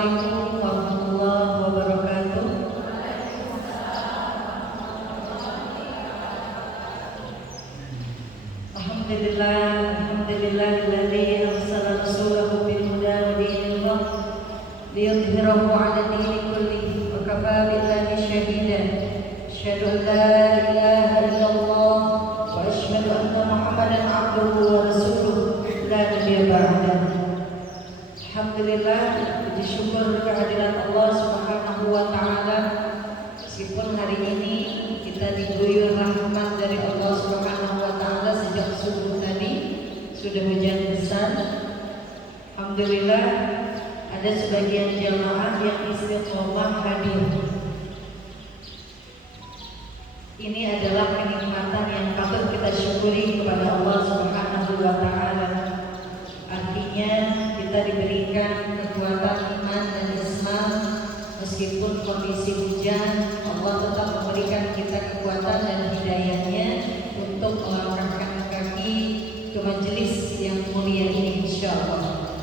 Assalamualaikum warahmatullahi wabarakatuh. Alhamdulillahilladzi arsala rasulahu bil huda wa dinil haq liyudhhirahu 'ala dini kullihi wa kafaa billahi shahidan. Asyhadu an la ilaha illallah wa asyhadu anna Muhammadan 'abduhu wa rasuluh la nabiyya ba'dahu. Alhamdulillah, puji syukur kehadiran Allah Subhanahu wa taala. Meskipun hari ini kita diguyur rahmat dari Allah Subhanahu wa taala sejak subuh tadi sudah hujan besar. Alhamdulillah ada sebagian jamaah yang istiqomah hadir. Ini adalah kenikmatan yang patut kita syukuri kepada Allah Subhanahu wa taala. Artinya kita diberikan kekuatan iman dan Islam meskipun kondisi hujan, Allah tetap memberikan kita kekuatan dan hidayahnya untuk melangkahkan kaki ke majelis yang mulia ini insyaallah.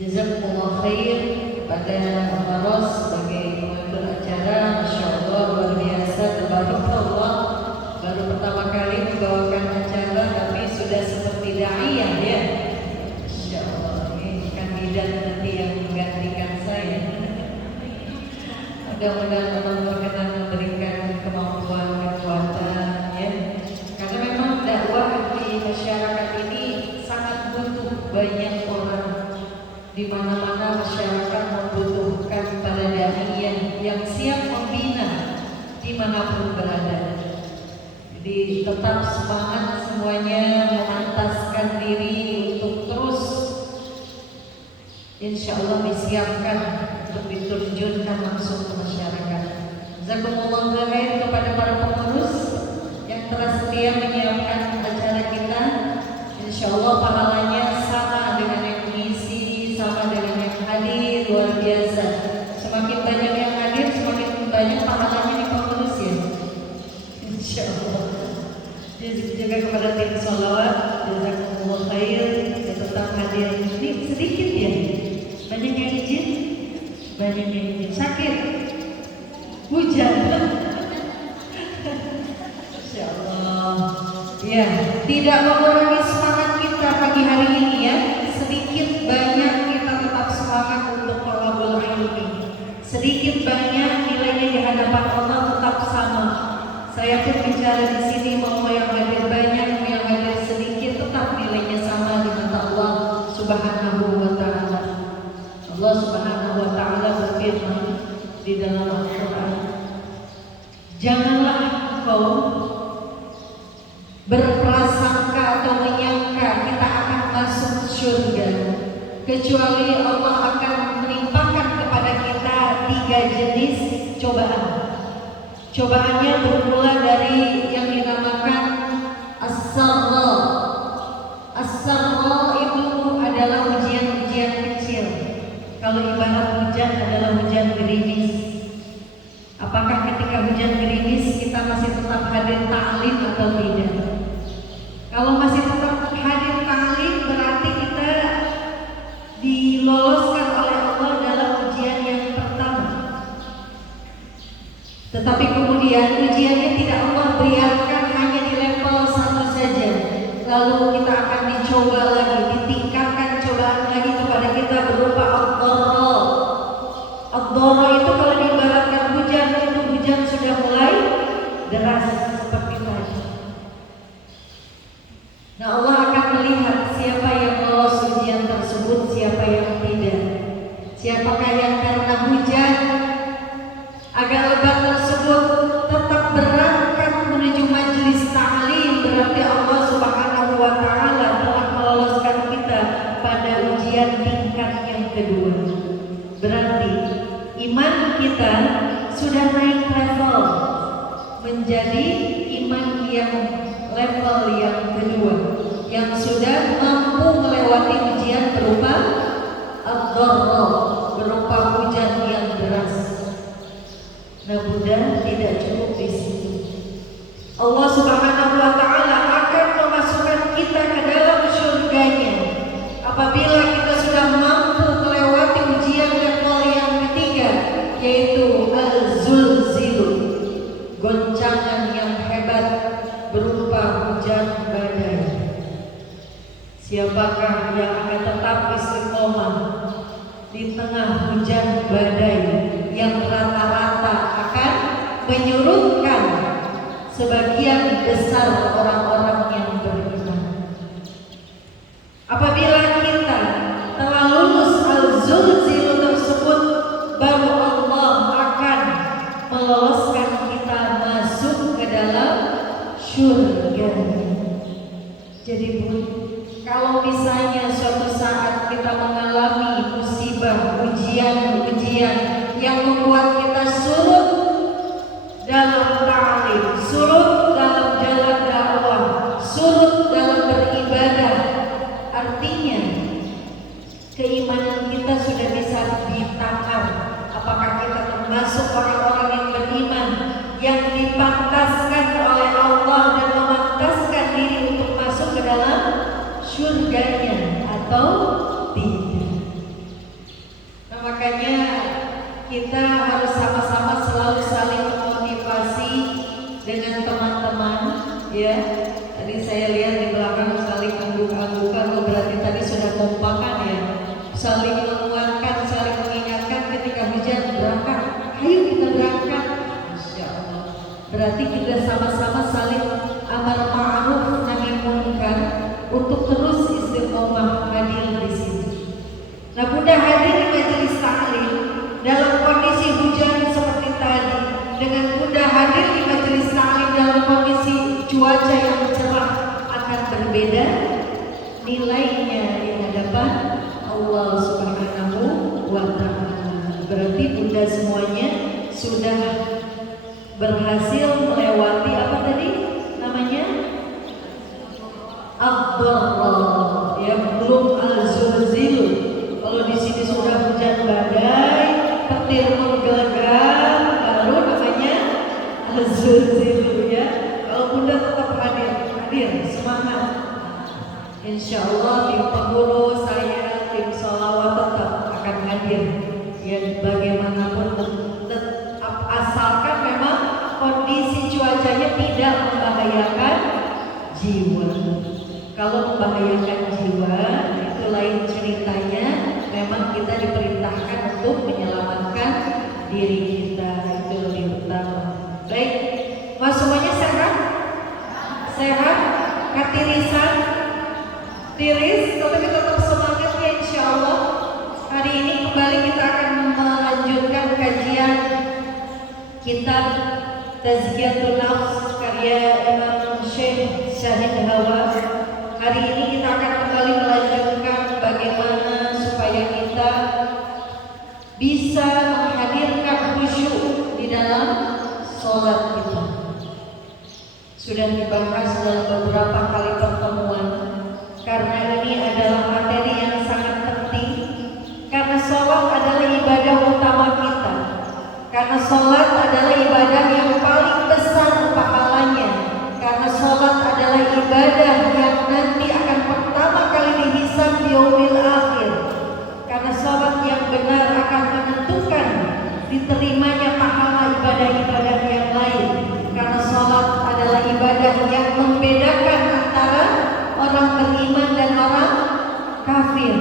Jazakumullah khair kepada Baros sebagai pengatur acara. Masya Allah, luar biasa, tabarakallah. Baru pertama kali membawakan acara tapi sudah seperti da'iyah ya. Masya Allah, ini kandidat nanti yang menggantikan saya. Mudah-mudahan Allah berkenan memberikan kemampuan, kekuatan ya. Karena memang dakwah di masyarakat ini sangat butuh banyak orang. Di mana-mana masyarakat membutuhkan para dai yang siap membina dimanapun berada. Jadi tetap semangat semuanya, memantaskan diri untuk terus insya Allah disiapkan untuk diterjunkan langsung ke masyarakat. Jazakumullah khair kepada para pengurus yang telah setia menyiapkan acara kita. Insya Allah pahalanya sama dengan yang mengisi, sama dengan yang hadir, luar biasa. Semakin banyak yang hadir, semakin banyak pahalanya di pengurus ya. Insya Allah. Juga kepada tim sholawat, jazakumullah khair yang tetap hadir. Ini sedikit ya. Banyak yang izin, banyak yang izin. Sakit, hujan. Insya Allah. Ya, tidak mengurangi semangat kita pagi hari ini ya. Sedikit banyak kita tetap semangat untuk thalabul ilmi. Sedikit banyak nilainya di hadapan Allah tetap sama. Saya pun bicara di sini mau yang hadir banyak, mau yang hadir sedikit, tetap nilainya sama di mata Allah Subhanahu wa taala. Allah Subhanahu wa taala berfirman di dalam Al-Qur'an, janganlah engkau berprasangka atau menyangka kita akan masuk surga kecuali Allah akan menimpakan kepada kita 3 jenis cobaan. Cobaannya bermula dari yang dinamakan as-sarra. As-sarra itu adalah ujian-ujian kecil. Kalau ibarat hujan adalah hujan gerimis. Apakah ketika hujan gerimis kita masih tetap hadir ta'lim atau tidak? Kalau masih tetap hadir ta'lim berarti kita diloloskan oleh Allah dalam ujian yang pertama. Tetapi kemudian ujiannya tidak Allah biarkan hanya di level 1 saja. Lalu kita akan dicoba lagi, ditingkatkan cobaan lagi kepada kita berupa ad-dharra. Ad-dharra itu kalau diibaratkan hujan, itu hujan sudah mulai deras seperti tadi. Nah, Allah akan melihat siapa yang lolos ujian tersebut, siapa yang tidak. Siapakah yang karena hujan agak lebat tersebut tetap berangkat menuju majelis ta'lim, berarti Allah Subhanahu wa taala telah meloloskan kita pada ujian tingkat yang kedua. Berarti iman kita sudah naik level menjadi iman yang level yang kedua, yang sudah mampu melewati ujian berupa ad-dharra, berupa hujan yang deras. Nah, mudah tidak cukup di situ. Allah Subhanahu wa taala akan memasukkan kita ke dalam surganya apabila kita sudah mampu melewati ujian Siapakah yang akan tetap istiqomah di tengah hujan badai yang rata-rata akan menyurutkan sebagian besar orang-orang yang beriman. Apabila kita telah lulus al-zulzil tersebut, baru Allah akan meloloskan kita masuk ke dalam surga. Jadi kalau misalnya suatu saat kita mengalami musibah, ujian yang membuat kita surut dalam ta'lim, surut dalam jalan dakwah, surut dalam beribadah, artinya keimanan kita sudah bisa ditakar. Apakah kita termasuk orang-orang yang beriman yang dipantaskan oleh Allah dan memantaskan diri untuk masuk ke dalam surganya atau tidak? Nah, makanya kita harus sama-sama selalu saling memotivasi dengan teman-teman, ya. Tadi saya lihat di belakang saling angguk-anggukan, berarti tadi sudah kompakan ya. Saling menguatkan, saling mengingatkan ketika hujan, berangkat, ayo kita berangkat. Masya Allah. Berarti kita sama-sama saling amar ma'ruf nahi munkar untuk terus istiqomah hadir di sini. Nah, Bunda hadir di majelis taklim dalam kondisi hujan seperti tadi, dengan Bunda hadir di majelis taklim dalam kondisi cuaca yang cerah, akan berbeda nilainya di hadapan Allah Subhanahu wa Ta'ala. Berarti Bunda semuanya sudah berhasil melewati apa tadi namanya? Ad-dharra, ya, belum al-zulzil. Kalau di sini sudah hujan badai, petir menggelegar, baru namanya al-zulzil, ya. Kalau Bunda tetap hadir, semangat. Insya Allah tim pengurus saya, tim sholawat tetap akan hadir. Ya, bagaimanapun asalkan memang kondisi cuacanya tidak membahayakan jiwa. Kalau membahayakan jiwa itu lain ceritanya. Memang kita diperintahkan untuk menyelamatkan diri kita, itu lebih utama. Baik, mas semuanya sehat? Sehat? Katirisan? Tiris? Tapi tetap semangat ya, insya Allah. Hari ini kembali kita akan melanjutkan kajian kitab Tazkiyatun Nafs karya Imam Syekh Syahid Hawa. Hari ini kita akan kembali melanjutkan bagaimana supaya kita bisa menghadirkan khusyuk di dalam sholat kita. Sudah dibahas dalam beberapa kali pertemuan, karena ini adalah materi yang sangat penting. Karena sholat adalah ibadah utama kita. Karena sholat adalah ibadah yang paling besar pahalanya. Karena sholat adalah ibadah yang nanti akan pertama kali dihisab di yaumil akhir. Karena sholat yang benar akan menentukan diterimanya pahala ibadah-ibadah yang lain. Karena sholat adalah ibadah yang membedakan antara orang beriman dan orang kafir.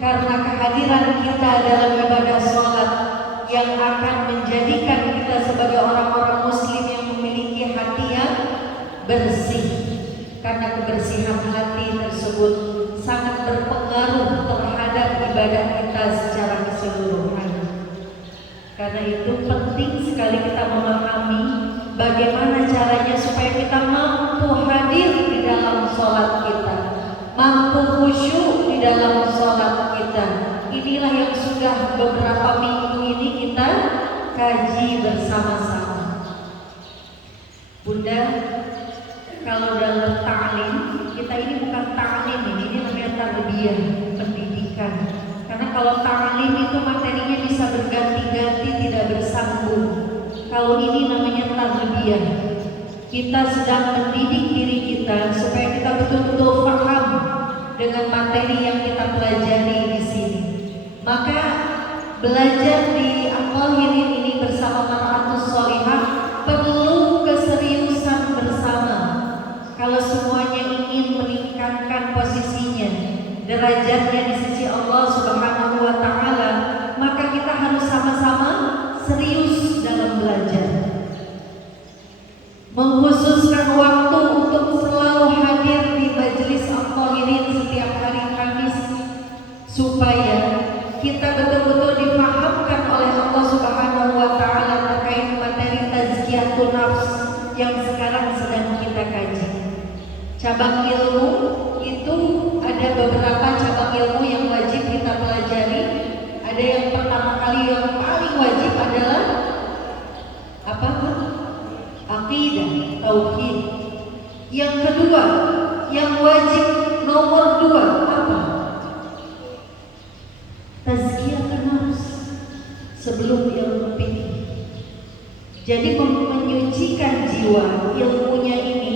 Karena kehadiran kita dalam ibadah sholat yang akan menjadikan kita sebagai orang-orang muslim yang memiliki hati yang bersih. Karena kebersihan hati tersebut sangat berpengaruh terhadap ibadah kita secara keseluruhan. Karena itu penting sekali kita memahami bagaimana caranya supaya kita mampu hadir di dalam sholat kita, mampu khusyuk di dalam sholat kita. Inilah yang sudah beberapa minggu ini kita kaji bersama-sama. Bunda, kalau dalam ta'lim, kita ini bukan ta'lim, ini namanya tarbiyah, pendidikan. Karena kalau ta'lim itu materinya bisa berganti-ganti, tidak bersambung. Kalau ini namanya tarbiyah, kita sedang mendidik diri kita supaya kita betul-betul paham dengan materi yang kita pelajari di sini. Maka belajar di Al-Qahirin ini bersama Mar'atus Sholihah perlu keseriusan bersama. Kalau semuanya ingin meningkatkan posisinya, derajatnya di sisi Allah Subhanahu wa taala, maka kita harus sama-sama serius dalam belajar. Mengkhususkan waktu untuk selalu hadir di majelis Al-Tahirin setiap hari Kamis, supaya kita betul-betul difahamkan oleh Allah Subhanahu wa taala terkait materi tazkiyatun nafs yang sekarang sedang kita kaji. Cabang ilmu itu ada beberapa cabang ilmu yang wajib kita pelajari. Ada yang pertama kali yang paling wajib adalah apa? Aqidah, tauhid. Yang kedua, yang wajib nomor 2 apa? Tazkiyatun nafs sebelum ilmu fikih. Jadi menyucikan jiwa, ilmunya ini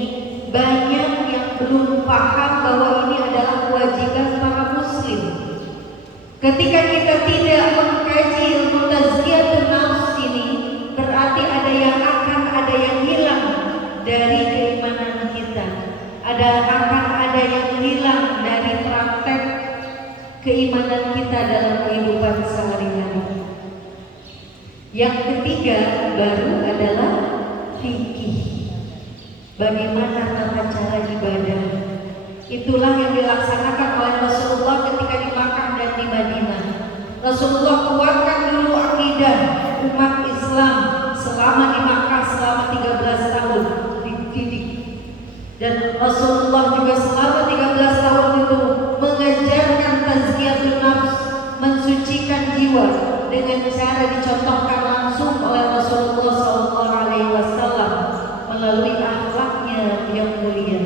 banyak yang belum paham bahwa ini adalah kewajiban para muslim. Ketika kita tidak mengkaji ilmu tazkiyatun nafs ini, berarti ada yang hilang dari keimanan kita. Akan ada yang hilang dari praktek keimanan kita dalam kehidupan sehari-hari. Yang ketiga baru adalah fikih. Bagaimana tata cara ibadah. Itulah yang dilaksanakan oleh Rasulullah ketika di Makkah dan di Madinah. Rasulullah kuatkan dulu akidah umat Islam selama di Makkah selama 13 tahun dididik. Dan Rasulullah juga selama 13 tahun itu mengajarkan tazkiyatun nafs, mensucikan jiwa dengan cara dicontohkan langsung oleh Rasulullah SAW melalui akhlaknya yang mulia.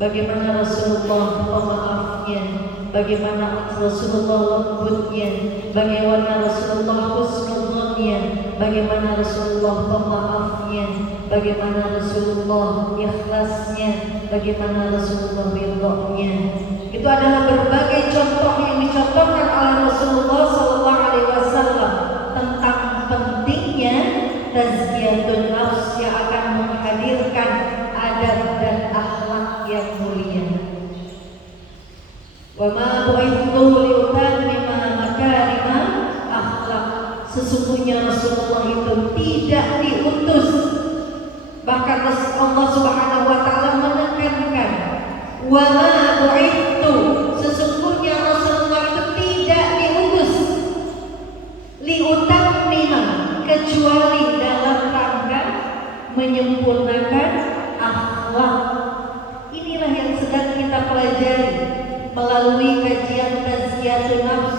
Bagaimana Rasulullah pemaafnya, bagaimana Rasulullah lembutnya, bagaimana Rasulullah husnudnya, bagaimana Rasulullah pemaafnya, bagaimana Rasulullah ikhlasnya, bagaimana Rasulullah ridhonya. Itu adalah berbagai contoh yang dicontohkan oleh Rasulullah SAW tentang pentingnya tazkiyatun nafs yang akan menghadirkan adab dan akhlak yang mulia. Wa ma bu'ithu liutammima makarima akhlak. Sesungguhnya Rasulullah itu tidak diutus. Bahkan Allah Subhanahu wa taala menekankan, wa ma bu'ithu, sesungguhnya Rasulullah itu tidak diutus liutammima, kecuali dalam rangka menyempurnakan akhlak. Inilah yang sedang kita pelajari melalui kajian tazkiyatun nafs,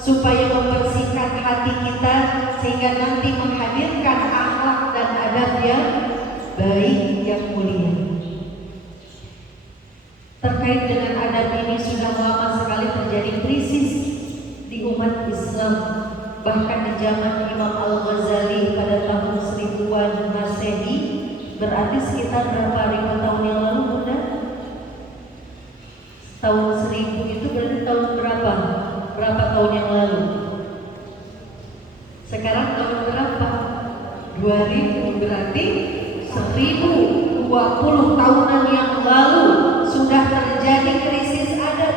supaya membersihkan hati kita sehingga nanti menghadirkan akhlak dan adab yang baik yang mulia. Terkait dengan adab ini sudah lama sekali terjadi krisis di umat Islam. Bahkan di zaman Imam Al-Ghazali pada tahun 1000-an Masehi, berarti sekitar berapa ribu tahun yang lalu, Bunda? Tahun 1000 itu berarti tahun berapa? Berapa tahun yang lalu? Sekarang tahun berapa? 2000, berarti 1020 tahunan yang lalu sudah terjadi krisis adat.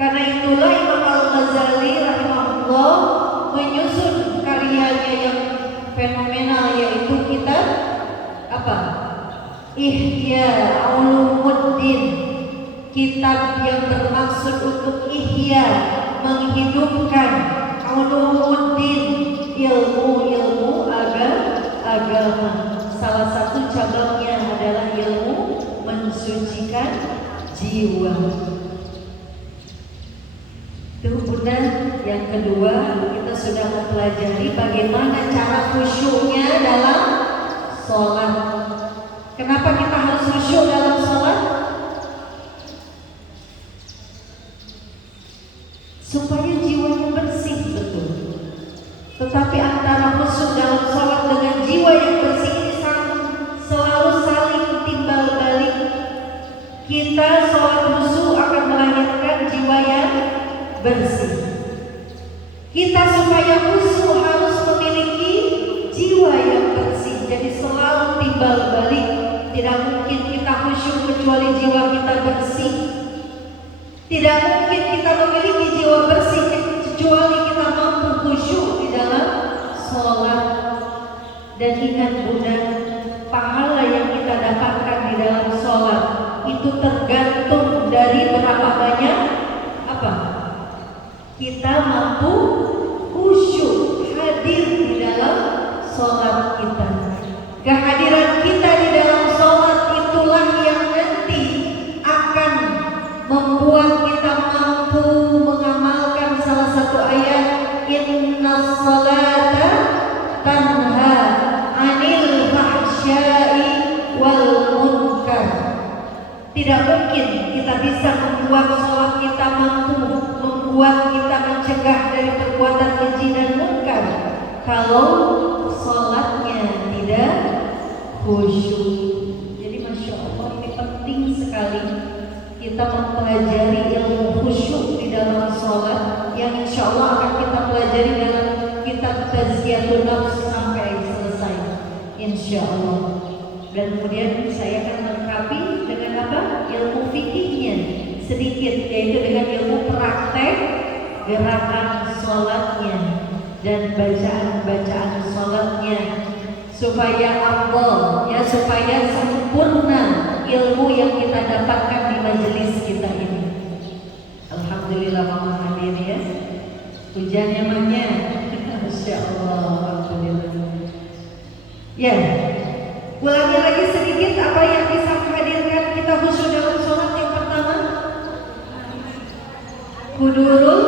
Karena itulah Imam Al-Ghazali rahimahullah menyusun karyanya yang fenomenal, yaitu kitab apa? Ihya Ulumuddin, kitab yang bermaksud untuk ihya, menghidupkan ulumuddin, ilmu-ilmu agama. Salah satu cabangnya adalah ilmu mensucikan jiwa. Itu Bunda. Yang kedua, kita sudah mempelajari bagaimana cara khusyuknya dalam sholat. Kenapa kita harus khusyuk dalam sholat? Supaya jiwanya bersih, betul. Tetapi antara khusyuk dalam sholat dengan jiwa yang bersih ini selalu saling timbal balik. Kita sholat khusyuk akan melahirkan jiwa yang bersih. Kita supaya khusyuk harus memiliki jiwa yang bersih. Jadi selalu timbal balik. Tidak mungkin kita khusyuk kecuali jiwa kita bersih. Tidak mungkin kita memiliki jiwa bersih kecuali kita mampu khusyuk di dalam sholat. Dan ingat Bunda, pahala yang kita dapatkan di dalam sholat itu tergantung dari berapa banyak apa? Kita mampu khusyuk hadir di dalam sholat kita. Kehadiran kita di dalam sholat itulah yang nanti akan membuat kita mampu mengamalkan salah satu ayat, inna sholata tanha anil fahsya'i wal munkar. Tidak mungkin kita bisa membuat sholat kita mampu membuat kita mencegah dari perbuatan keji dan munkar kalau sholatnya tidak khusyuk. Jadi Masya Allah, ini penting sekali kita mempelajari ilmu khusyuk di dalam sholat yang insya Allah akan kita pelajari dalam kitab Tazkiyatun Nafs sampai selesai insya Allah. Dan kemudian saya akan melengkapi dengan apa? Ilmu fikihnya sedikit, yaitu dengan ilmu praktek gerakan sholatnya dan bacaan-bacaan sholatnya supaya afdal, ya, supaya sempurna ilmu yang kita dapatkan di majelis kita ini. Alhamdulillah mohon hadir ya. Hujannya banyak. Masya Allah, alhamdulillah. Ya, ulangi lagi sedikit apa yang bisa menghadirkan kita khusyuk dalam sholat. Yang pertama, hudurul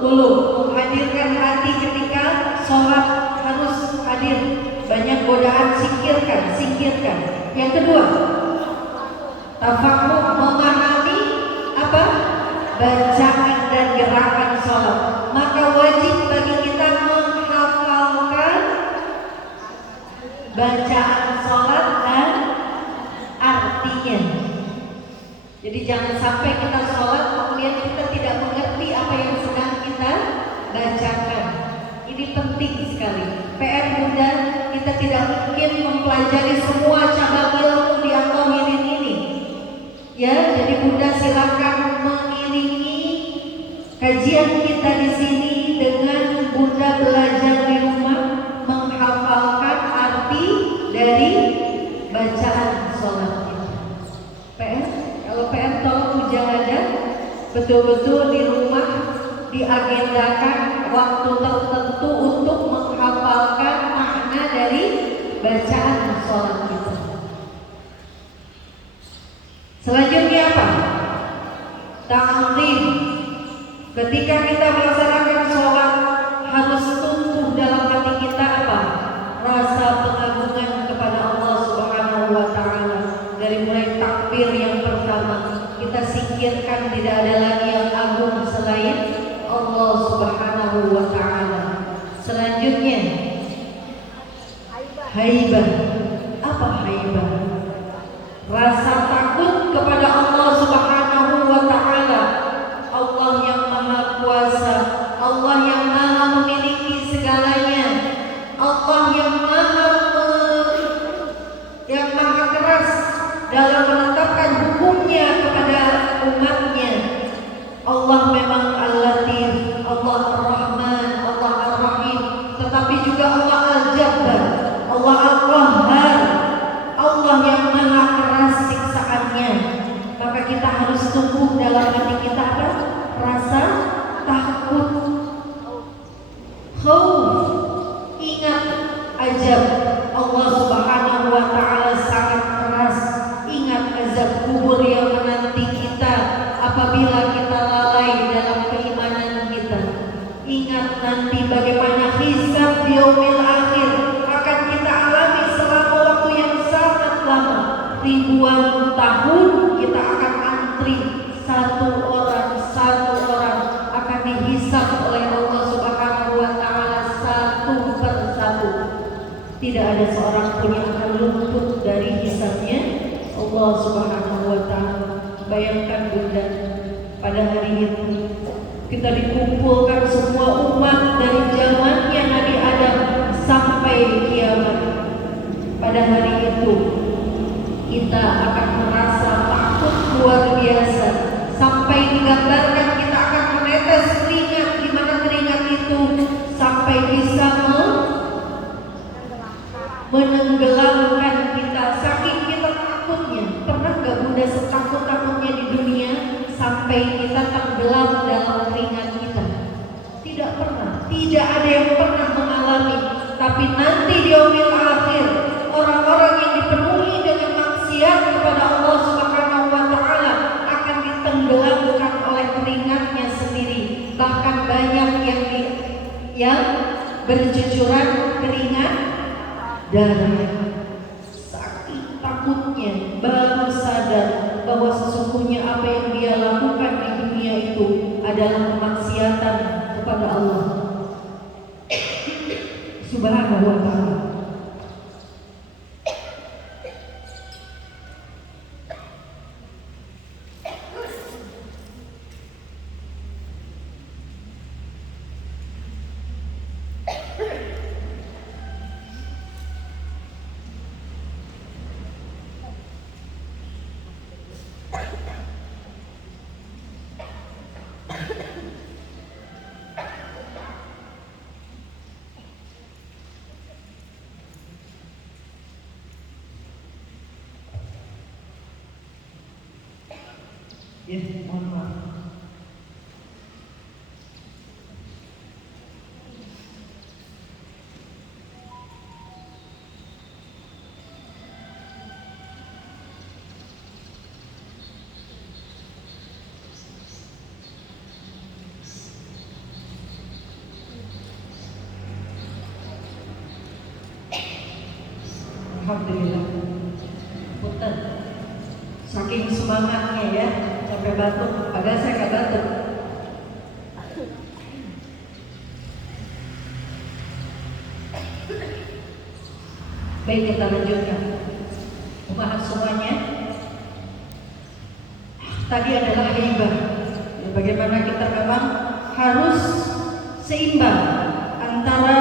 qulub, menghadirkan hati ketika sholat harus hadir. Banyak godaan, singkirkan. Yang kedua, tafakkur, memahami apa? Bacaan dan gerakan sholat. Maka wajib bagi kita menghafalkan bacaan sholat dan artinya. Jadi jangan sampai kita sholat kemudian kita tidak mengerti apa yang sedang kita bacakan. Ini penting sekali. PR Bunda, kita tidak mungkin mempelajari semua cabang ilmu di Al-Qahirin ini. Ya, jadi Bunda silakan mengiringi kajian kita di sini dengan Bunda belajar di rumah menghafalkan arti dari bacaan sholat kita. PR, kalau PR tolong mujahadah betul-betul di rumah diagendakan waktu tertentu untuk menghafalkan makna dari bacaan sholat kita. Selanjutnya apa? Ta'zim. Ketika kita melaksanakan sholat harus tumbuh dalam hati kita apa? Rasa pengagungan kepada Allah Subhanahu wa Ta'ala. Dari mulai takbir yang pertama, kita singkirkan tidak ada lagi yang agung selain Allah Subhanahu wa Ta'ala. Selanjutnya, haibah. Apa haibah? Rasa takut kepada Allah Subhanahu wa Ta'ala. Allah yang maha kuasa, Allah yang maha memiliki segalanya, Allah yang maha keras dalam menetapkan hukumnya kepada umatnya. Allah memang Al-Latif, Allah Ar-Rahman, Allah Ar-Rahim, tetapi juga Allah Al-Jabbar, Allah Al-Qahhar, Allah yang maha keras siksaannya. Maka kita harus tumbuh dalam hati kita apa? Rasa takut, khauf. Ingat azab Allah Subhanahu wa Ta'ala sangat keras. Ingat azab kubur yang menanti kita apabila kita lalai dalam keimanan kita. Ingat nanti bagaimana hisab di yaumil akhir akan kita alami selama waktu yang sangat lama. Ribuan tahun kita akan antri, satu orang akan dihisab oleh Allah Subhanahu wa Ta'ala satu persatu. Tidak ada seorang pun yang akan luput dari hisabnya Allah Subhanahu wa Ta'ala. Bayangkan Bunda, pada hari itu kita dikumpulkan semua umat dari zamannya Nabi Adam sampai kiamat. Pada hari itu kita akan merasa takut luar biasa, sampai digambarkan ada yang pernah mengalami. Tapi nanti di yaumil akhir, orang-orang yang dipenuhi dengan maksiat kepada Allah Subhanahu wa taala akan ditenggelamkan oleh keringatnya sendiri. Bahkan banyak yang bercucuran keringat darah. Saking takutnya baru sadar bahwa sesungguhnya apa yang dia lakukan di dunia itu adalah kemaksiatan kepada Allah Subhanahu wa taala. Ya, mohon maaf. Alhamdulillah. Punten. Saking semangatnya ya, sampai batuk. Padahal saya nggak batuk. Baik, kita lanjutkan. Membahas semuanya. Tadi adalah hibah. Ya, bagaimana kita memang harus seimbang antara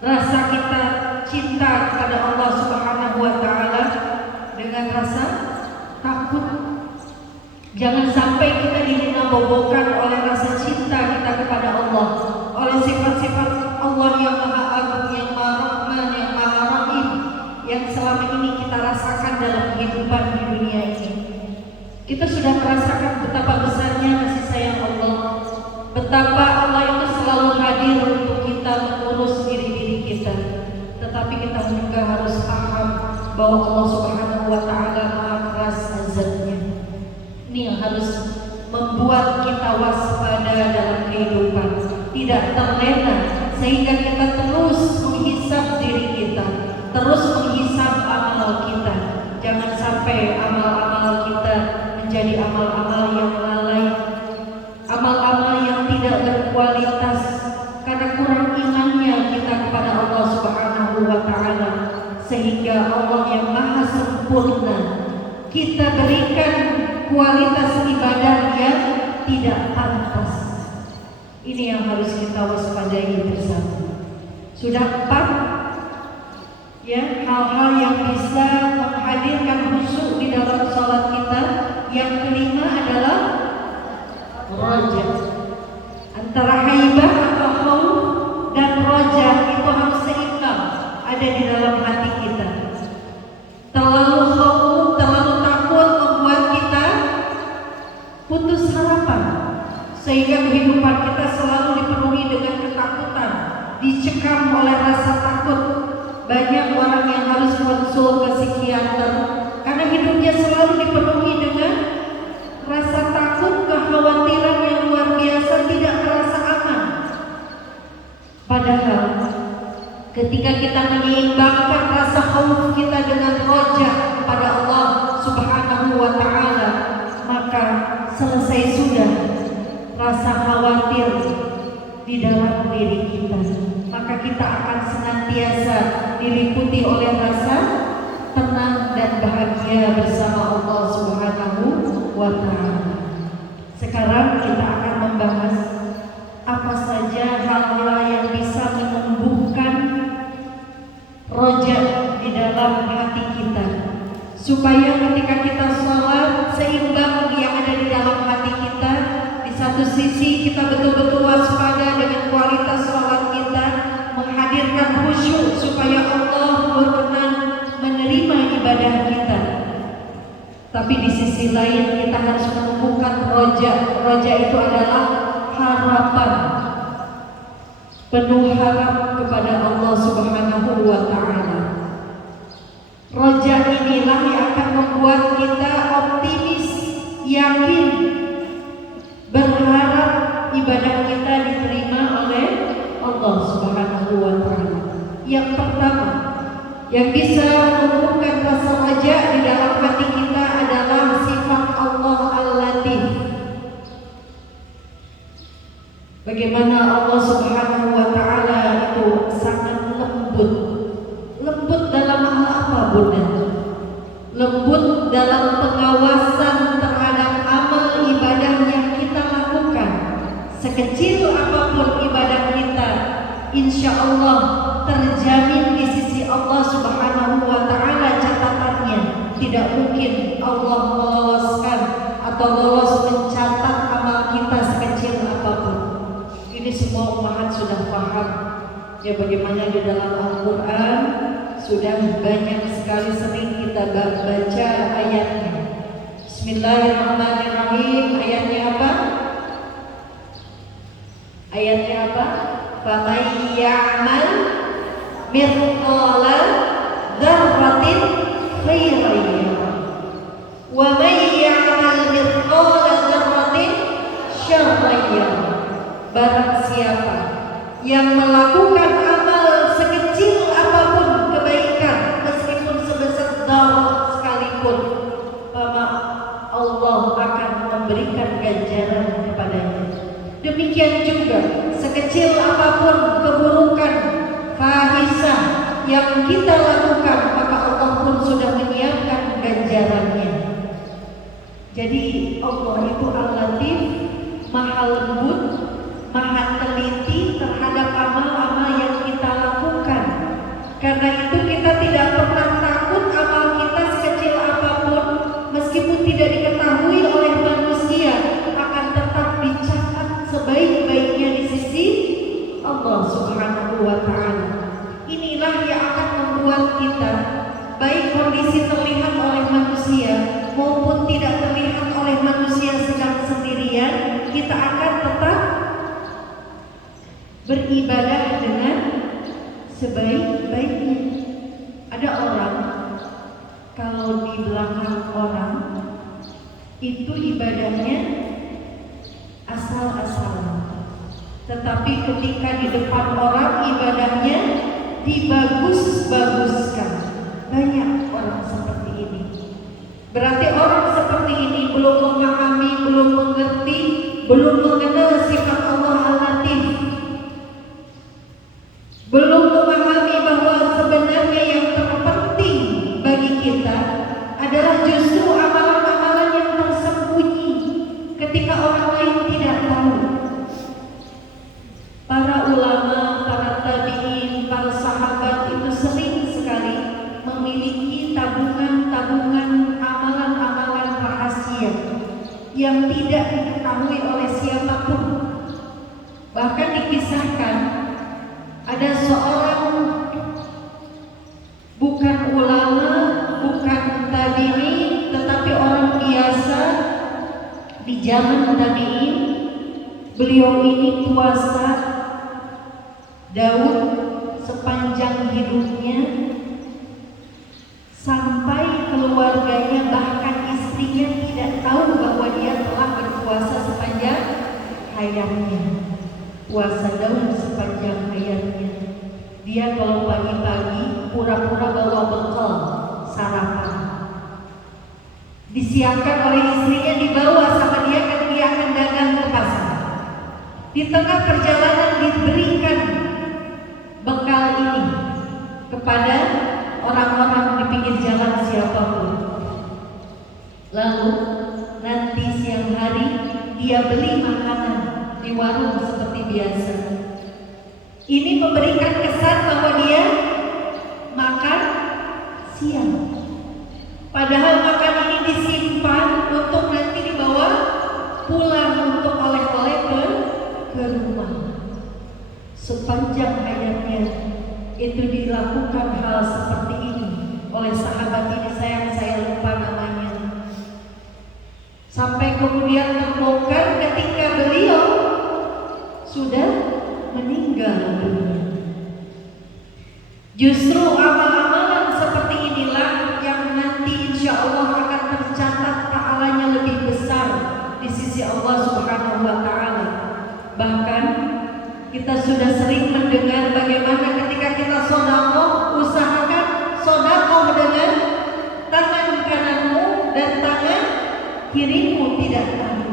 rasa kita cinta kepada Allah Subhanahu wa taala dengan rasa takut. Jangan sampai kita dihina-bobokan oleh rasa cinta kita kepada Allah, oleh sifat-sifat Allah yang Maha Agung, yang Maha Rahman, yang Maha Rahim, yang selama ini kita rasakan dalam kehidupan di dunia ini. Kita sudah merasakan betapa besarnya kasih sayang Allah, betapa Allah itu selalu hadir untuk kita mengurus diri-diri kita. Tetapi kita juga harus paham bahwa Allah Subhanahu wa taala Maha keras azabnya. Ini yang harus membuat kita waspada dalam kehidupan, tidak terlena, sehingga kita terus menghisap diri kita, terus menghisap amal kita. Jangan sampai amal-amal kita menjadi amal-amal yang lalai, amal-amal yang tidak berkualitas karena kurang imannya kita kepada Allah Subhanahu wa taala, sehingga Allah yang Maha sempurna kita berikan kualitas ibadah yang tidak pantas. Ini yang harus kita waspadai bersama. Sudah 4 ya, hal-hal yang bisa menghadirkan khusyuk di dalam sholat kita. Yang kelima adalah roja. Antara haibah atau khauf dan roja itu harus seimbang ada di dalam hati kita. Terlalu khauf, terlalu takut membuat kita putus harapan, sehingga kehidupan kita selalu dipenuhi dengan ketakutan, dicekam oleh rasa takut. Banyak orang yang harus konsul ke psikiater karena hidupnya selalu dipenuhi dengan rasa takut, kekhawatiran yang luar biasa, tidak merasa aman. Padahal ketika kita menyeimbangkan rasa khauf kita dengan roja kepada Allah Subhanahu wa taala, maka selesai sudah rasa khawatir di dalam diri kita. Maka kita akan senantiasa diliputi oleh rasa tenang dan bahagia bersama Allah Subhanahu wa taala. Sekarang kita akan membahas apa saja hal-hal yang bisa menumbuhkan roja di dalam hati kita, supaya ketika kita sholat seimbang yang ada di dalam hati kita. Di satu sisi kita betul-betul waspada dengan kualitas sholat kita, menghadirkan khusyuk supaya Allah berkenan menerima ibadah kita. Tapi di sisi lain kita harus menemukan roja. Roja itu adalah harapan. penuh harap kepada Allah Subhanahu wa Ta'ala. Roja inilah yang akan membuat kita optimis, yakin, berharap ibadah kita diterima oleh Allah Subhanahu wa Ta'ala. Yang pertama, yang bisa menumbuhkan rasa roja di dalam hati kita adalah sifat Allah Al-Latif. Bagaimana Allah Subhanahu wa Ta'ala itu sangat lembut. Lembut dalam hal apa, Bunda? Lembut dalam pengawasan terhadap amal ibadah yang kita lakukan. Sekecil apapun ibadah kita, insya Allah terjamin di sisi Allah Subhanahu wa Ta'ala catatannya. Tidak mungkin Allah meloloskan atau lolos mencatat amal kita sekecil apapun. Ini semua umat sudah paham ya, bagaimana di dalam Al-Quran sudah banyak sekali sering kita baca ayatnya. Bismillahirrahmanirrahim. Ayatnya apa? Ayatnya apa? Faman ya'mal mithqala dzarratin khairan yarah wa man ya'mal mithqala dzarratin syarran yarah. Barang siapa yang melakukan amal sekecil apapun kebaikan, meskipun sebesar dzarrah sekalipun, maka Allah akan memberikan ganjaran kepadanya. Demikian juga sekecil apapun keburukan, fahisah yang kita lakukan, maka Allah pun sudah menyiapkan ganjarannya. Jadi Allah itu Al-Latif, Maha lembut, Maha teliti terhadap amal-amal yang kita lakukan. Karena itu kita tidak pernah takut amal kita sekecil apapun, meskipun tidak diketahui oleh manusia, akan tetap dicatat sebaik-baiknya di sisi Allah Subhanahu wa Ta'ala. Inilah yang akan membuat kita, baik kondisi terlihat oleh manusia maupun tidak terlihat oleh manusia sedang sendirian, kita akan tetap beribadah dengan sebaik-baiknya. Ada orang kalau di belakang orang itu ibadahnya asal-asalan, tetapi ketika di depan orang ibadahnya dibagus-baguskan. Banyak orang seperti ini. Berarti orang seperti ini belum memahami, belum mengerti, belum mengenal sifat Allah Al-Latif, belum memahami bahwa sebenarnya yang terpenting bagi kita adalah justru amalan-amalan yang tersembunyi ketika orang lain tidak tahu. Para ulama, para tabi'in, para sahabat itu sering sekali memiliki tabungan-tabungan amalan-amalan rahasia yang tidak diketahui oleh siapapun. Bahkan dikisahkan ada seorang bukan ulama, bukan tabi'in, tetapi orang biasa di zaman tabi'in. Beliau ini puasa Daud sepanjang hidupnya, sampai keluarganya bahkan istrinya tidak tahu bahwa dia telah berpuasa sepanjang hayatnya. Puasa Daud sepanjang hayatnya. Dia kalau pagi-pagi pura-pura bawa bekal sarapan, disiapkan oleh istrinya, dibawa sama dia kan dia akan dagang ke pasar. Di tengah perjalanan diberikan bekal ini kepada orang-orang di pinggir jalan siapapun. Lalu nanti siang hari dia beli makanan di warung seperti biasa. Ini memberikan kesan bahwa dia makan siang. Padahal makanan ini disimpan untuk nanti dibawa pulang untuk oleh-oleh ke rumah. Sepanjang hayatnya itu dilakukan hal seperti ini oleh sahabat ini, saya lupa namanya. Sampai kemudian terbongkar ketika beliau sudah meninggal Justru amal-amalan seperti inilah yang nanti insya Allah akan tercatat pahalanya lebih besar di sisi Allah Subhanahu wa Ta'ala. Bahkan kita sudah sering mendengar bagaimana ketika kita sedekah, usahakan sedekah dengan tangan kananmu dan tangan kirimu tidak tahu.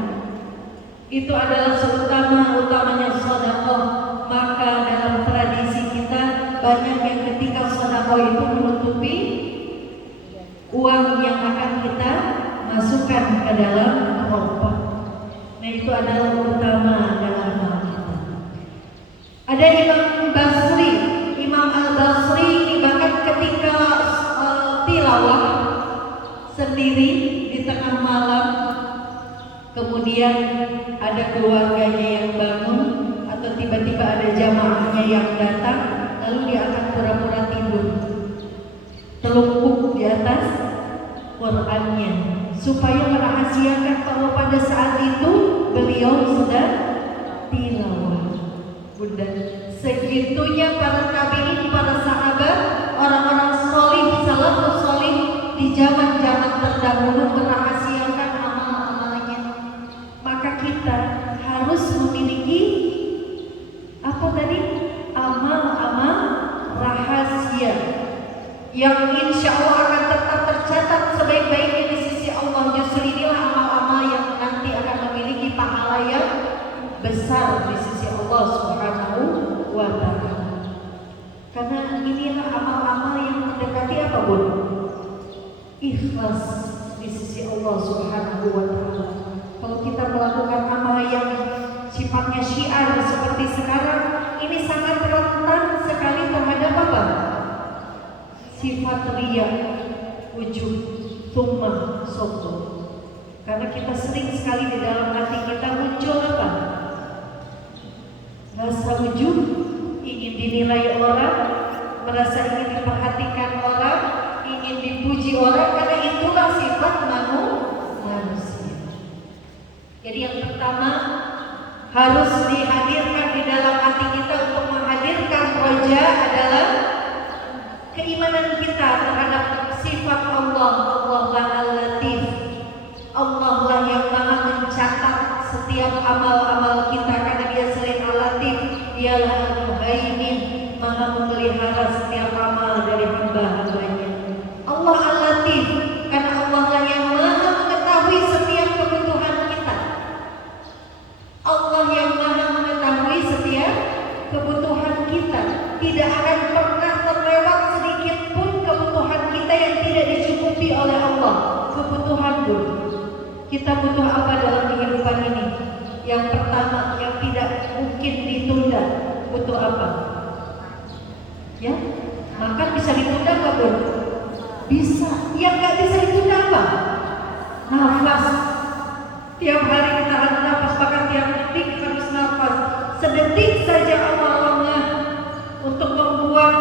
Itu adalah seutama-utamanya sedekah. Maka dalam tradisi kita banyak yang ketika sedekah itu menutupi uang yang akan kita masukkan ke dalam kelompok. Nah, itu adalah utama dalam hal kita. Ada Imam Al-Basri bahkan ketika tilawah sendiri di tengah malam, kemudian ada keluarganya yang bangun atau tiba-tiba ada jamaahnya yang datang, lalu dia akan pura-pura tidur, telungkup di atas Qurannya, supaya merahasiakan bahwa pada saat itu beliau sedang tilawah. Bunda, segitunya para tabi'in, para sahabat, orang-orang solih, salafus solih di zaman-zaman terdahulu merahasiakan amal-amalnya. Maka kita harus memiliki apa tadi? Amal-amal rahasia yang insya Allah akan tetap tercatat sebaik-baiknya di sisi Allah. Justru inilah amal-amal yang nanti akan memiliki pahala yang besar di sisi Allah Subhanahu wa Ta'ala. Karena inilah amal-amal yang mendekati apa, Bun? Ikhlas di sisi Allah Subhanahu wa Ta'ala. Kalau kita melakukan amal yang sifatnya syiar seperti sekarang, ini sangat rentan sekali terhadap apa? Sifat riya, ujub, tsumma, sombong. Karena kita sering sekali di dalam hati kita muncul apa? Rasa ujub, ingin dinilai orang, merasa ingin diperhatikan orang, ingin dipuji orang, karena itulah sifat manusia. Jadi yang pertama harus dihadirkan di dalam hati kita untuk menghadirkan roja adalah keimanan kita terhadap sifat Allah. Allah lah Al-Latif, Allah lah yang maha mencatat setiap amal-amal kita, karena dia selain Al-Latif, dialah Al-Muhaimin, maha memelihara setiap amal dari hamba-hambanya. Allah Al-Latif karena Allah lah yang maha mengetahui setiap kebutuhan kita. Allah yang maha mengetahui setiap kebutuhan kita. Tidak akan pernah terlewat sedikit pun kebutuhan kita yang tidak dicukupi oleh Allah. Kebutuhan pun. Kita butuh apa dalam kehidupan ini? Yang pertama, yang tidak mungkin ditunda, butuh apa? Ya, makan bisa ditunda nggak, Bun? Bisa. Yang nggak bisa ditunda apa? Nafas. Tiap hari kita harus nafas, bahkan tiap detik harus nafas. Sedetik saja Allah lengah untuk membuat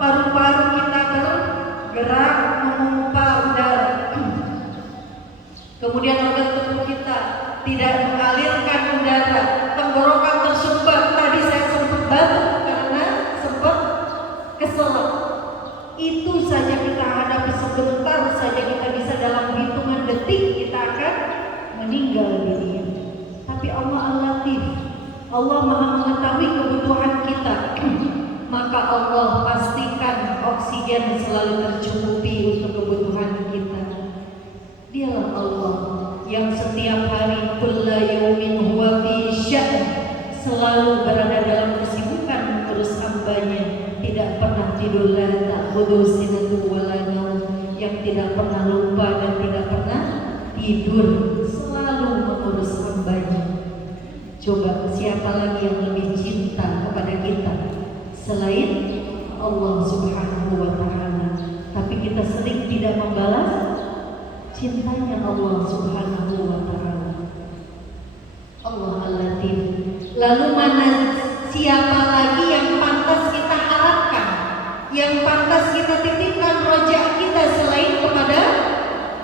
paru-paru kita bergerak memompa udara. Kemudian organ tubuh kita tidak mengalirkan udara, tenggorokan tersumbat. Tadi saya sempat batuk karena sempat keselak. Itu saja kita hadapi, sebentar saja kita bisa dalam hitungan detik kita akan meninggal dunia. Tapi Allah Al-Latif, Allah maha mengetahui kebutuhan kita. Maka Allah pastikan oksigen selalu tercukupi untuk kebutuhan kita. Dialah Allah yang setiap hari kullu yaumin huwa fi sya'n, selalu berada dalam kesibukan mengurus hambanya, tidak pernah tidur, la ta'khudhu sinatun wa la naum, yang tidak pernah lupa dan tidak pernah tidur, selalu mengurus hambanya. Coba siapa lagi yang lebih cinta kepada kita selain Allah Subhanahu wa Ta'ala? Tapi kita sering tidak membalas cintanya Allah Subhanahu wa Ta'ala. Allah Al-Latif. Lalu mana siapa lagi yang pantas kita harapkan, yang pantas kita titipkan roja kita selain kepada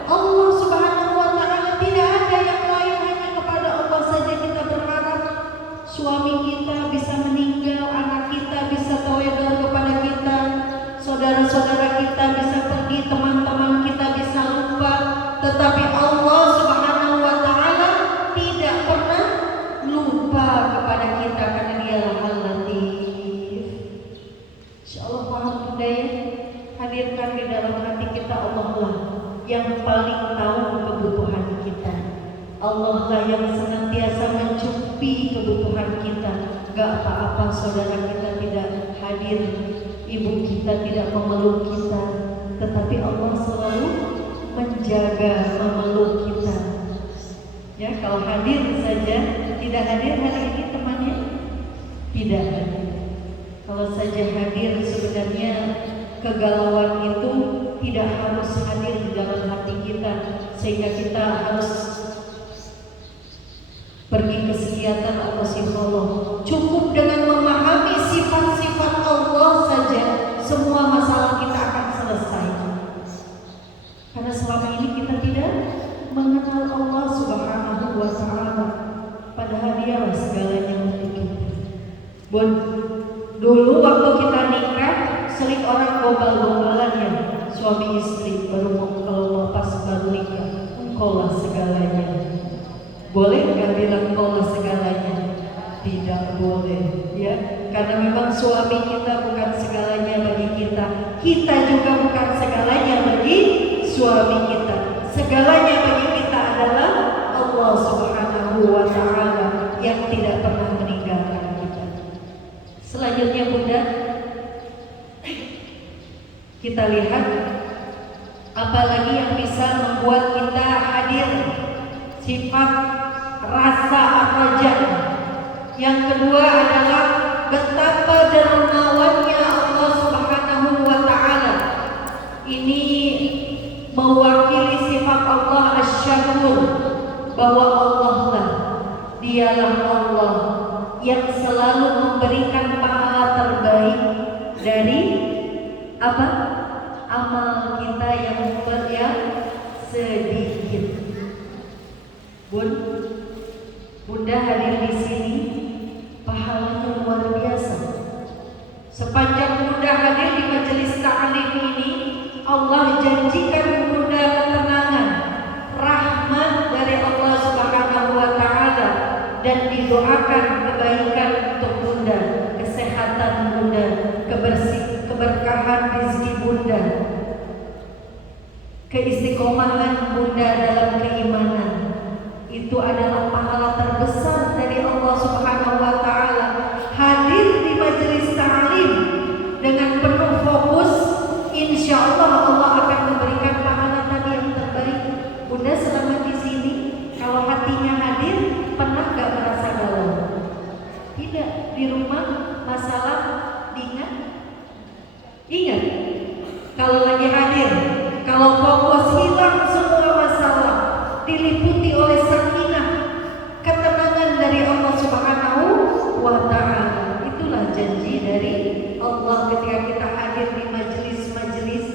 Allah Subhanahu wa Ta'ala? Tidak ada yang lain, hanya kepada Allah saja kita berharap. Suami kita bisa meninggal, anak kita bisa teledor kepada kita, yang paling tahu kebutuhan kita. Allah lah yang senantiasa mencukupi kebutuhan kita. Gak apa-apa saudara kita tidak hadir, ibu kita tidak memeluk kita, tetapi Allah selalu menjaga, memeluk kita. Ya, kalau hadir saja, tidak hadir hari ini temannya, tidak hadir. Kalau saja hadir, sebenarnya kegalauan itu tidak harus hadir di dalam hati kita, sehingga kita harus pergi ke psikiater atau psikolog. Cukup dengan memahami sifat-sifat Allah saja, semua masalah kita akan selesai. Karena selama ini kita tidak mengenal Allah Subhanahu wa Ta'ala, padahal Dialah segalanya untuk kita. Dulu waktu kita nikah, sering orang gombal-gombalan ya, suami istri baru kalau pas baru nikah, engkaulah segalanya. Boleh nggak bilang engkaulah segalanya? Tidak boleh, ya, karena memang suami kita bukan segalanya bagi kita, kita juga bukan segalanya bagi suami kita. Segalanya bagi kita adalah Allah Subhanahu wa Ta'ala yang tidak pernah meninggalkan kita. Selanjutnya Bunda, kita lihat apalagi yang bisa membuat kita hadir, sifat rasa ar-raja. Yang kedua adalah betapa dermawannya Allah Subhanahu wa Ta'ala. Ini mewakili sifat Allah Asy-Syakur, bahwa Allah lah, Dialah Allah yang selalu memberikan pahala terbaik dari apa? Amal kita yang sedikit. Bunda hadir di sini, pahalanya luar biasa. Sepanjang Bunda hadir di majelis ta'lim ini, Allah janjikan Bunda ketenangan, rahmat dari Allah Subhanahu wa Ta'ala, dan didoakan kebaikan untuk Bunda, kesehatan Bunda, keberkahan rezeki Bunda, keistiqomahan Bunda dalam keimanan. Itu adalah pahala terbesar dari Allah Subhanahu wa Ta'ala. Hadir di majelis ta'lim dengan penuh fokus, insya Allah Allah akan memberikan pahala tadi yang terbaik. Bunda selama di sini, kalau hatinya hadir, pernah gak merasa galau? Tidak. Di rumah masalah diingat? Ingat. Kalau lagi hadir, kalau fokus, hilang semua masalah, diliputi oleh sakinah, ketenangan dari Allah Subhanahu wa Ta'ala. Itulah janji dari Allah ketika kita hadir di majelis-majelis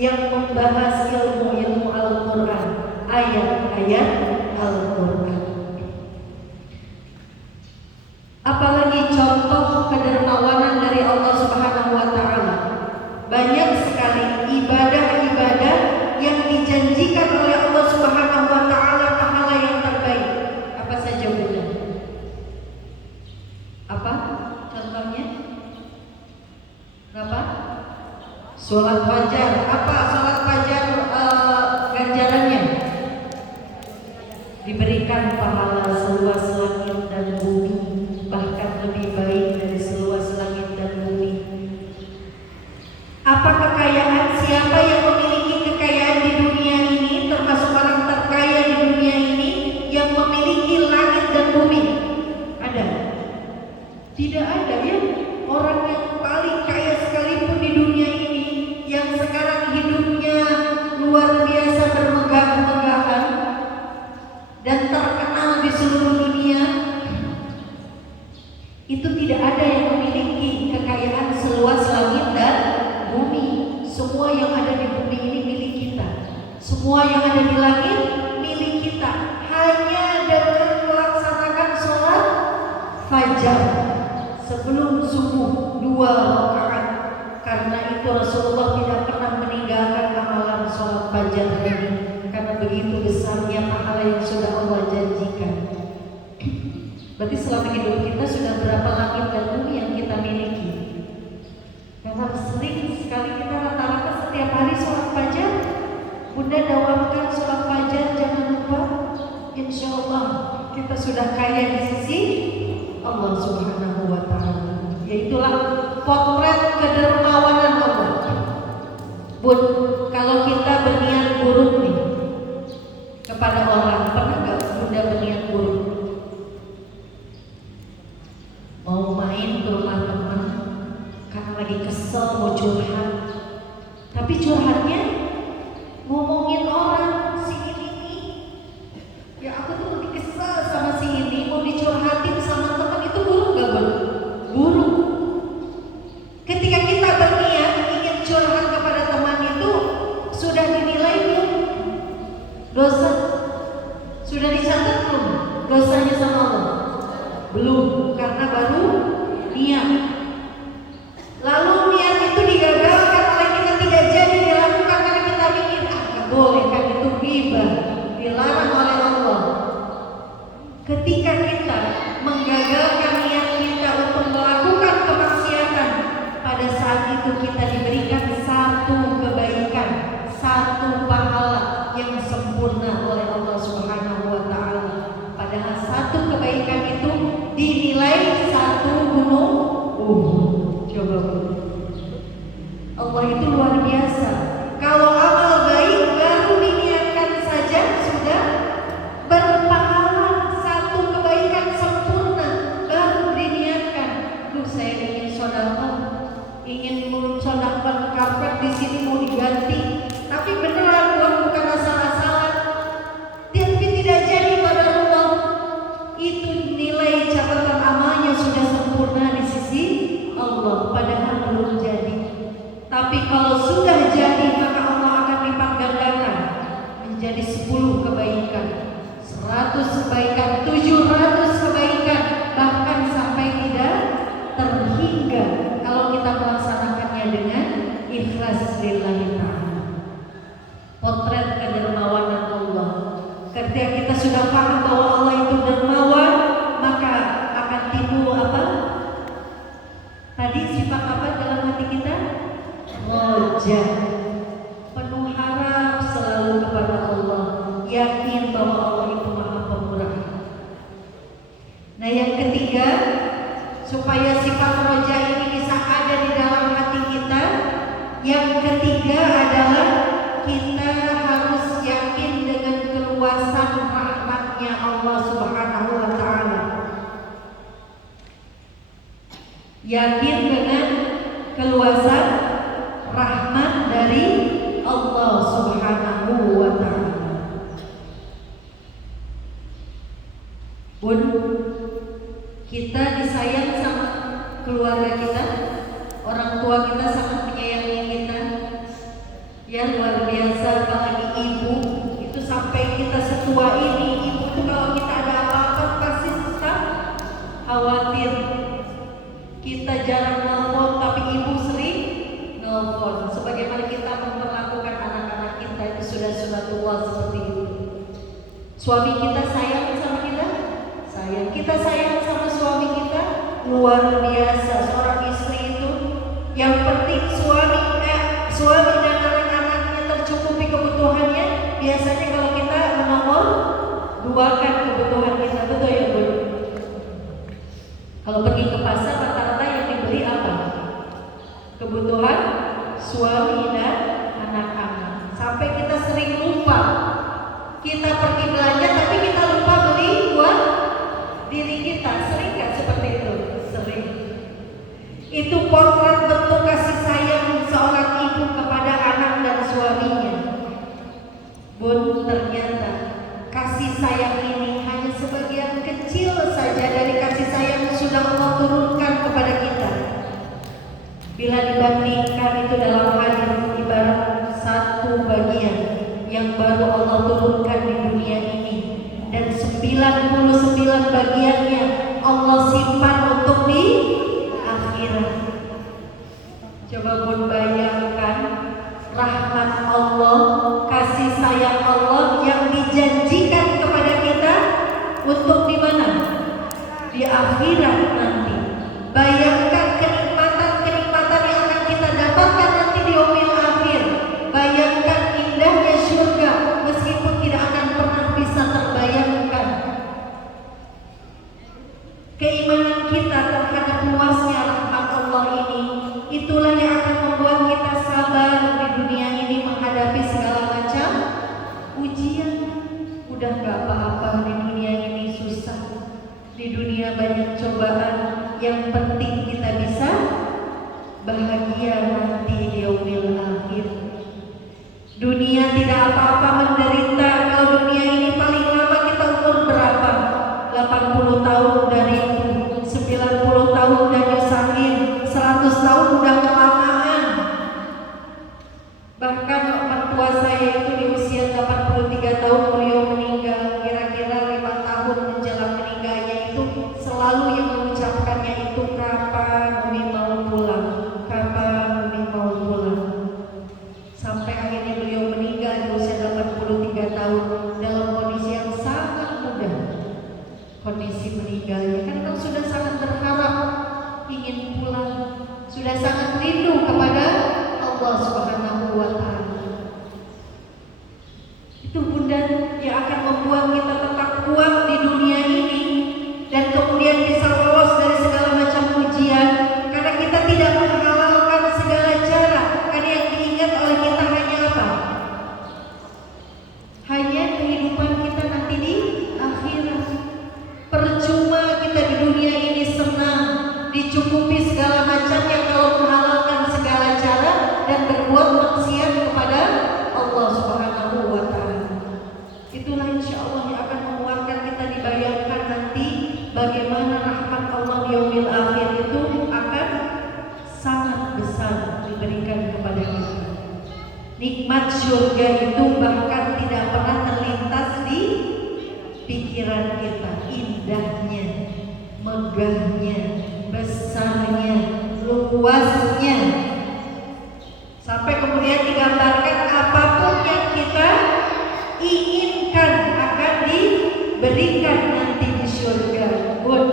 yang membahas ilmu-ilmu Al-Quran, ayat-ayat Al-Quran. Apalagi contoh kedermawanan dari Allah Subhanahu wa Ta'ala. Banyak sekali ibadah-ibadah yang dijanjikan oleh Allah Subhanahu wa Ta'ala pahala yang terbaik. Apa saja Bunda? Apa contohnya? Apa? Sholat fajar. Apa sholat fajar ganjarannya? Diberikan pahala seluas langit dan bumi, bahkan lebih baik dari seluas langit dan bumi. Apa kekayaan? Siapa yang memiliki kekayaan di dunia ini, termasuk orang terkaya di dunia ini, yang memiliki langit dan bumi? Ada? Tidak ada ya. Orang yang paling kaya sekalipun di dunia ini, yang sekarang hidupnya luar biasa bermegah-megahan dan terkenal di seluruh dunia, itu tidak ada yang memiliki kekayaan seluas langit dan bumi. Semua yang ada di bumi ini milik kita. Semua yang ada di langit milik kita. Hanya dengan melaksanakan sholat fajar sebelum subuh 2 rakaat. Karena itu Rasulullah tidak pernah meninggalkan amalan sholat fajar ini, karena begitu besarnya pahala yang sudah Allah janjikan. Berarti selama hidup kita sudah berapa langit dan bumi yang kita miliki? Karena sering sekali kita rata-rata setiap hari sholat fajar, Bunda ada waktu Yaitulah potret kedermawanan Allah. Bun, kalau kita berniat buruk nih kepada orang, pernah nggak Bunda berniat buruk? Mau main ke rumah teman karena lagi kesel mau curhat, tapi curhatnya ngomongin orang si ini nih. Ya aku tuh lagi kesel sama si ini, mau dicurhatin sama teman, itu buruk nggak Bun? Buruk. Ketika kita berniat ingin curhat kepada teman itu, sudah dinilai belum? Dosa? Sudah dicatat belum dosanya sama Allah? Belum, karena baru niat. Lalu niat itu digagalkan oleh kita, tidak jadi dilakukan karena kita mikir nggak boleh kan, itu ghibah, dilarang oleh Allah. Ketika kita menggagalkan niat kita untuk melakukan kemaksiatan, pada saat itu kita diberikan satu kebaikan, satu pahala yang sempurna oleh Allah Subhanahu wa Ta'ala. Padahal satu kebaikan itu dinilai satu gunung Uhud. Coba Allah itu luar biasa. Kalau amal baik baru diniatkan saja sudah berpahala, satu kebaikan sempurna baru diniatkan. Duh, saya ingin sedekah, ingin mensedekahkan karpet di sini mau diganti, tapi beneran bukan asal-asalan, tapi tidak jadi pada Allah. Itu nilai catatan amalnya sudah sempurna di sisi Allah, padahal belum jadi. Tapi kalau sudah jadi, maka Allah akan lipat gandakan menjadi 10 kebaikan, 100 kebaikan, 700 kebaikan, bahkan sampai tidak terhingga kalau kita melaksanakannya dengan ikhlas lillahi ta'ala. Potret kedermawanan Allah. Ketika kita sudah paham bahwa Allah itu dermawan, maka akan timbul apa? Tadi sifat apa dalam hati kita? Roja, penuh harap selalu kepada Allah, yakin bahwa Allah itu maha pemurah. Nah, yang ketiga, supaya sifat roja ini bisa ada di dalam hati kita, yang ketiga adalah kita harus yakin dengan keluasan rahmatnya Allah Subhanahu wa Ta'ala. Yakin dengan keluasan rahmat dari Allah Subhanahu wa Ta'ala. Bun, kita disayang sama keluarga kita, orang tua kita sangat menyayangi kita. Ya, luar biasa, apalagi ibu itu sampai kita setua ini, ibu itu kalau kita ada apa-apa pasti tetap khawatir. Kita jarang nelfon, tapi ibu sering nelfon. Sebagaimana kita memperlakukan anak-anak kita itu sudah tua seperti itu. Suami kita sayang sama kita, sayang. Kita sayang sama suami kita, luar biasa. Seorang istri itu yang penting suami dan anak-anaknya tercukupi kebutuhannya. Biasanya kalau kita menomor duakan kebutuhan kita, betul ya Bu? Kalau pergi ke pasar, rata-rata yang dibeli apa? Kebutuhan suami dan anak-anak. Sampai kita sering lupa. Kita pergi belanja tapi kita lupa beli buat diri kita. Sering gak seperti itu? Sering. Itu potret bentuk kasih sayang seorang ibu kepada anak dan suaminya. Bun, ternyata kasih sayang ini hanya sebagian kecil saja dari kasih sayang yang sudah Allah turunkan kepada kita. Bila dibandingkan itu dalam hadis ibarat satu bagian yang baru Allah turunkan di dunia ini, dan 99 bagiannya Allah simpan untuk di akhirat. Coba Bun bayangkan rahmat Allah, kasih sayang Allah yang dijanjikan kepada kita untuk di mana? Di akhirat nanti. Bayangkan kenikmatan yang akan kita dapatkan nanti di yaumil akhir. Bayangkan indahnya surga meskipun tidak akan pernah bisa terbayangkan. Keimanan kita terhadap luasnya rahmat sudah sangat rindu kepada Allah Subhanahu wa taala. Itu Bunda yang akan membuat kita tetap kuat di dunia ini dan kemudian bisa lolos dari segala macam ujian, karena kita tidak menghalalkan segala cara. Karena yang diingat oleh kita hanya apa? Hanya kehidupan kita nanti di akhirat. Percuma kita di dunia ini senang, dicukupi segala macamnya kalau menghalalkan segala cara dan berbuat maksiat kepada Allah Subhanahu wa taala. Itulah insya Allah yang akan menguatkan kita, dibayangkan nanti bagaimana rahmat Allah yaumil akhir itu akan sangat besar diberikan kepada kita. Nikmat surga itu bahkan tidak pernah terlintas di pikiran kita. Indahnya, megahnya, besarnya, luasnya, sampai kemudian digambarkan apapun yang kita inginkan akan diberikan nanti di surga. Bun,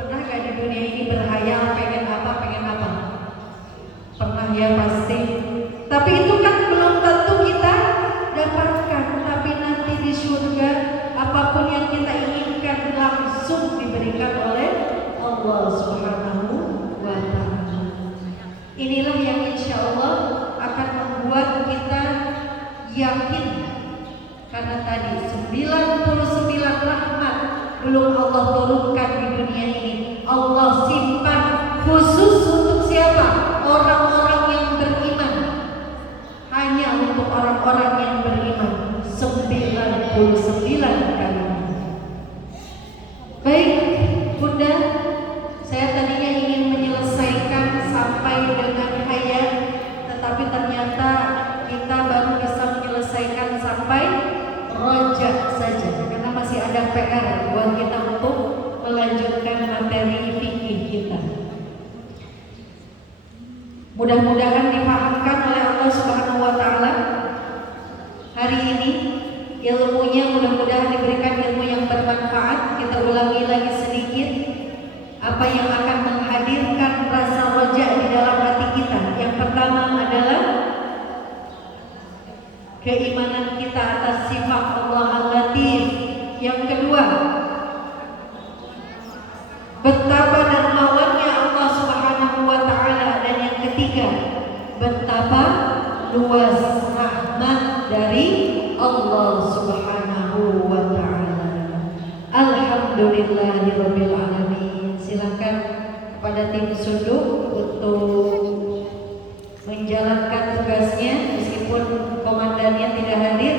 pernah gak di dunia ini berhayal pengen apa? Pernah ya pasti. Tapi itu kan belum tentu kita dapatkan. Tapi nanti di surga apapun yang kita inginkan langsung diberikan oleh Allah Subhanahu wa taala. Inilah yang insya Allah akan membuat kita yakin, karena tadi 99 rahmat belum Allah turunkan di dunia ini. Allah simpan khusus untuk siapa? Orang-orang yang beriman. Hanya untuk orang-orang yang beriman 99 kali. Baik Bunda, saya tadinya ingin menyelesaikan sampai dengan hayat, tetapi ternyata kita baru bisa menyelesaikan sampai rojak saja, karena masih ada PR buat kita untuk melanjutkan materi fikih kita. Mudah-mudahan dipahamkan oleh Allah Subhanahu wa taala hari ini. Ilmunya mudah-mudahan diberikan ilmu yang bermanfaat. Kita ulangi lagi sedikit apa yang akan menghadirkan rasa roja di dalam hati kita. Yang pertama adalah keimanan kita atas sifat Allah Al-Latif. Yang kedua, betapa dermawannya Allah Subhanahu wa taala. Dan yang ketiga, betapa luas rahmat dari Allah Subhanahu wa taala. Alhamdulillahirabbil alamin. Silakan kepada tim sunduk untuk menjalankan tugasnya, meskipun komandannya tidak hadir.